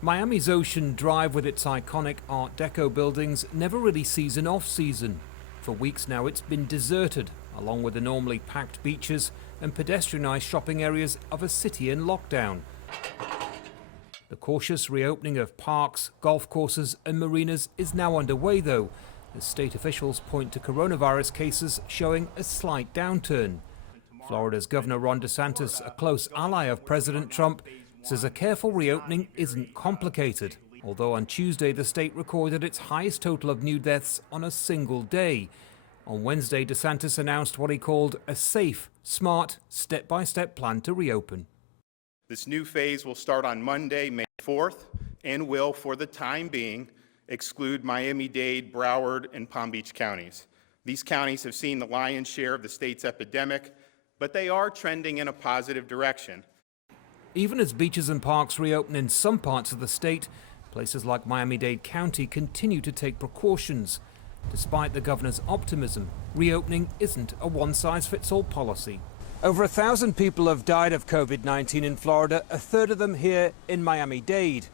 Miami's Ocean Drive, with its iconic Art Deco buildings, never really sees an off-season. For weeks now it's been deserted, along with the normally packed beaches and pedestrianised shopping areas of a city in lockdown. The cautious reopening of parks, golf courses and marinas is now underway though, as state officials point to coronavirus cases showing a slight downturn. Florida's Governor Ron DeSantis, a close ally of President Trump, says a careful reopening isn't complicated, although on Tuesday the state recorded its highest total of new deaths on a single day. On Wednesday, DeSantis announced what he called a safe, smart, step-by-step plan to reopen. This new phase will start on Monday, May 4th, and will, for the time being, exclude Miami-Dade, Broward, and Palm Beach counties. These counties have seen the lion's share of the state's epidemic, but they are trending in a positive direction. Even as beaches and parks reopen in some parts of the state, places like Miami-Dade County continue to take precautions. Despite the governor's optimism, reopening isn't a one-size-fits-all policy. Over 1,000 people have died of COVID-19 in Florida, a third of them here in Miami-Dade.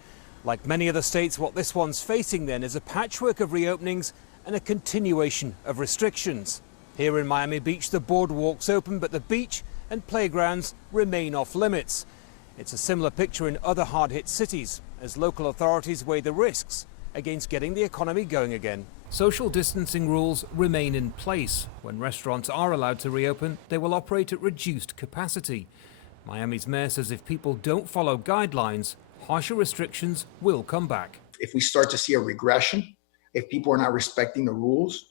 Like many other states, what this one's facing then is a patchwork of reopenings and a continuation of restrictions. Here in Miami Beach, the boardwalk's open, but the beach and playgrounds remain off limits. It's a similar picture in other hard-hit cities, as local authorities weigh the risks against getting the economy going again. Social distancing rules remain in place. When restaurants are allowed to reopen, they will operate at reduced capacity. Miami's mayor says if people don't follow guidelines, harsher restrictions will come back. If we start to see a regression, if people are not respecting the rules,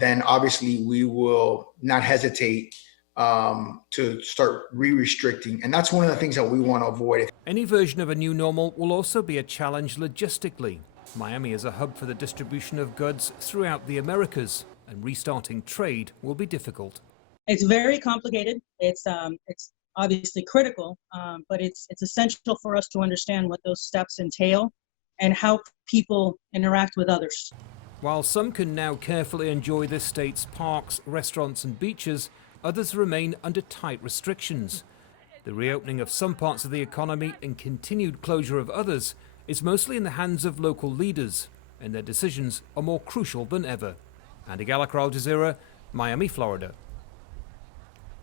then obviously we will not hesitate to start re-restricting. And that's one of the things that we want to avoid. Any version of a new normal will also be a challenge logistically. Miami is a hub for the distribution of goods throughout the Americas, and restarting trade will be difficult. It's very complicated. It's obviously critical, but it's essential for us to understand what those steps entail and how people interact with others. While some can now carefully enjoy this state's parks, restaurants and beaches, others remain under tight restrictions. The reopening of some parts of the economy and continued closure of others is mostly in the hands of local leaders, and their decisions are more crucial than ever. Andy Gallagher, Al Jazeera, Miami, Florida.